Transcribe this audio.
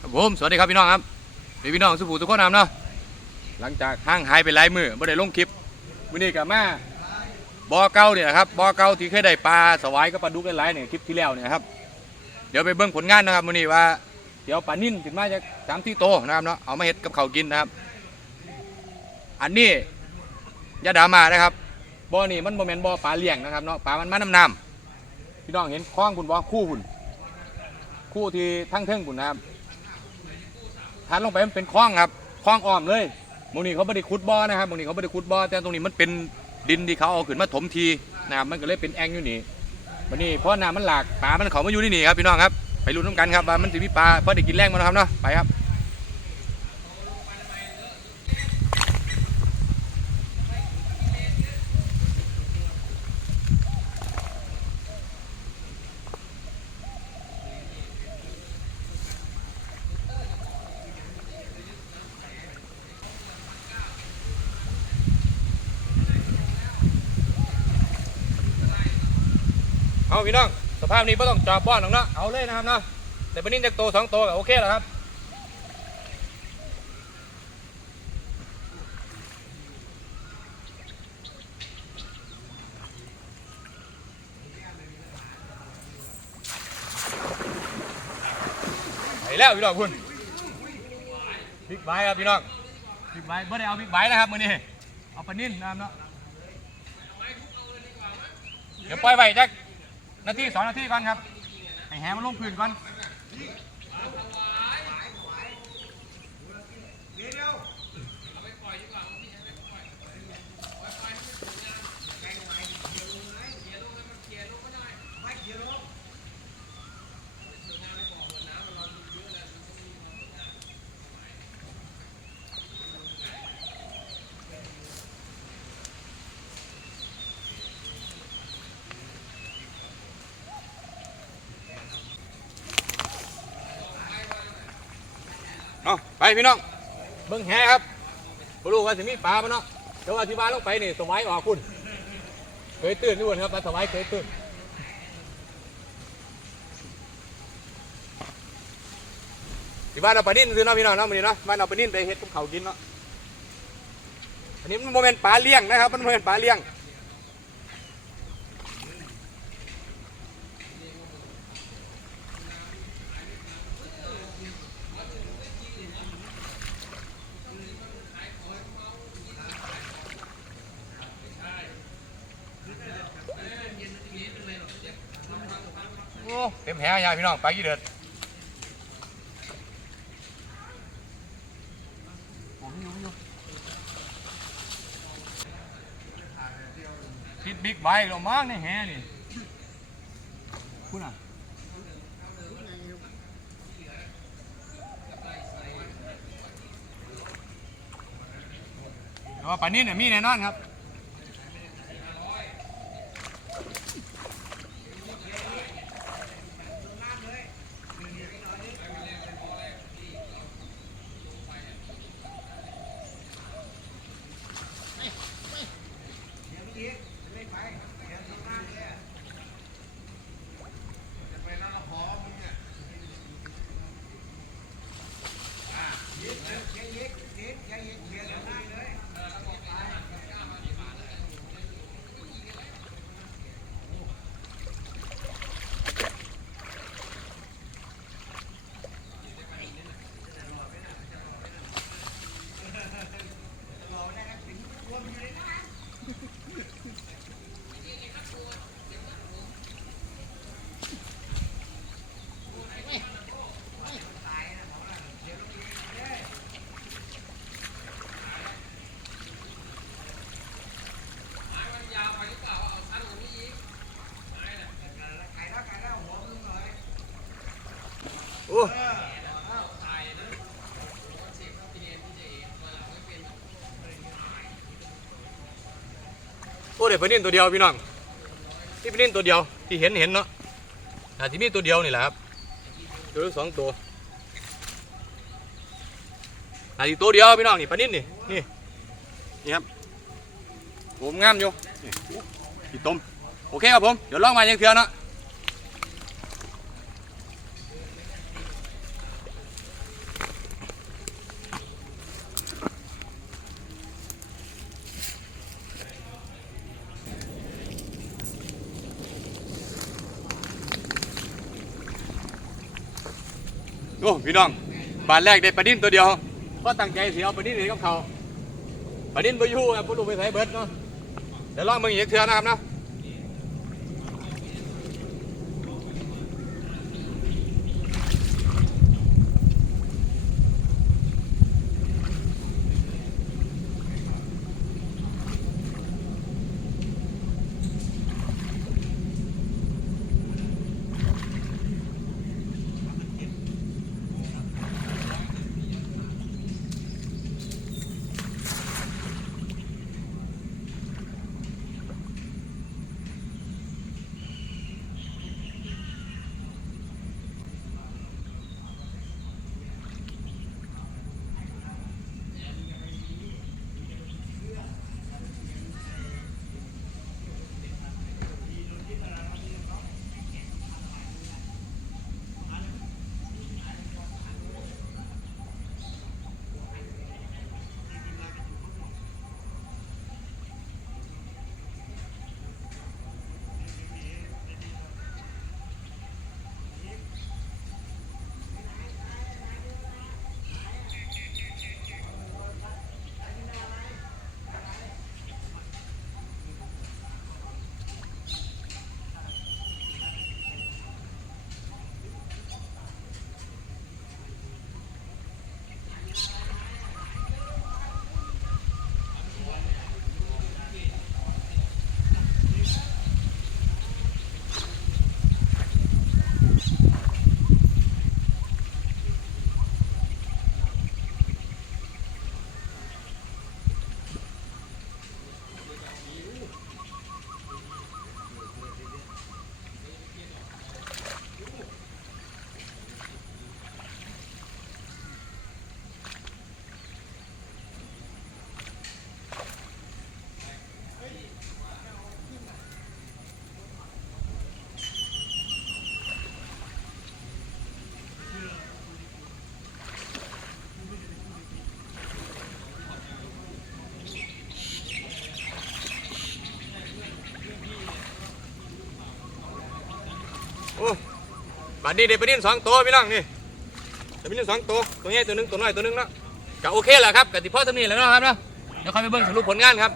ครับผมสวัสดีครับพี่น้องครับพี่พี่น้องสุภูทุกคนนำเนาะหลังจากห่างหายไปหลายมือไม่ได้ลงคลิปมื้อนี้กับมาบ่อเก่าเนี่ยครับบ่อเก่าที่เคยได้ปลาสวายกับปลาดุกหลายๆเนี่ยคลิปที่แล้วเนี่ยครับเดี๋ยวไปเบิ่งผลงานนะครับมื้อนี้ว่า เดี๋ยวปลานิ่นขึ้นมาจากสามที่โตนะครับเนาะเอามาเฮ็ดกับเขากินนะครับ อันนี้ยาดามานะครับบ่อนี่มันโมเมนบ่อปลาเลี้ยงนะครับเนาะปลามันมาน้ำน้ำพี่น้องเห็นคล้องคุณบ่คู่คุณคู่ที่ทั้งเทิงคุณนะครับ ทานลงไปมันเป็นคลองครับคลองอ้อมเลยหมองนี้เขาไม่ได้ขุดบ่อนะครับหมองนี้เขาไม่ได้ขุดบ่อแต่ตรงนี้มันเป็นดินที่เขาเอาขึ้นมาถมทีนะครับมันก็เลยเป็นแอ่งอยู่นี่วันนี้เพราะน้ำมันหลากปลามันเขามาอยู่ที่นี่ครับพี่น้องครับไปรุ่นน้ำกันครับว่ามันจะมีปลาเพราะได้กินแรงมาแล้วครับเนาะไปครับ เอาพี่น้องสภาพนี้ไม่ต้องจอบบ้อนหรอกเนาะเอาเลยนะครับเนาะแต่ปนิ่จากโตสองตัวก็โอเคแล้วครับไปแล้วพี่น้องคุณบิ๊กไบค์ครับพี่น้องบิ๊กไบค์ไม่ได้เอาบิ๊กไบค์นะครับมือนี้เอาปนิ่นนะครับเนาะเดี๋ยวปล่อยไว้จัก นาทีสองนาทีก่อนครับให้แหมันลงพื้นก่อน พี่น้อง เบิ้งแหครับบรู้ว่าสิมีปลาปะเนาะแต่ว่าที่บ้านลงไปนี่สมัยออกคุณเคยตื่นด้วยครับปลาสมัยเคยตื่นที่บ้านเราปลานิ่นซื้อเนาะพี่น้องเนาะมื้อนี้เนาะบ้านเราปลานิ่นไปเฮ็ดกับเขากินเนาะอันนี้มันโมเมนต์ปลาเลี้ยงนะครับ มันโมเมนต์ปลาเลี้ยง ต็มแหยาพี่น้องไปกี่เดือนคิดบิ๊กไบค์ลงมากในแหนี่คุณอะแต่ว่าป่านนี้เนี่ยมีแน่นอนครับ โอ้เดี๋ยวปลานิ่นตัวเดียวพี่น้องนี่ปลานิ่นตัวเดียวที่เห็นเห็นเนาะอาจจะมีตัวเดียวนี่แหละครับตัวสองตัวอาจจะตัวเดียวพี่น้องนี่ปลานิ่นนี่นี่นี่ครับผมงามอยู่นี่โอ้พี่ต้มโอเคครับผมเดี๋ยวลองมาอย่างเถื่อเนาะ อ้พี่น้องบาทแรกได้ปลาดิ้นตัวเดียวก็ตั้งใจเสียเอาปลาดิ้นเลยกับเขาปลาดิ้นไปยู่ครับพุ่งไปใส่เบิร์ดเนาะเดี๋ยวลองมึงอีกเทื่อนะครับนะ บาดนี้เด้ปลาดิ้นสองตัวพี่น้องนี่ได้ปลาดิ้นสองตัวตัวใหญ่ตัวหนึงตัวน้อยตัวหนึงเนาะก็โอเคแหละครับกติพ่อทำนี่แหล้วเนาะครับเนาะเดี๋ยวค่อยไปเบิ่งสรุปผลงานครับ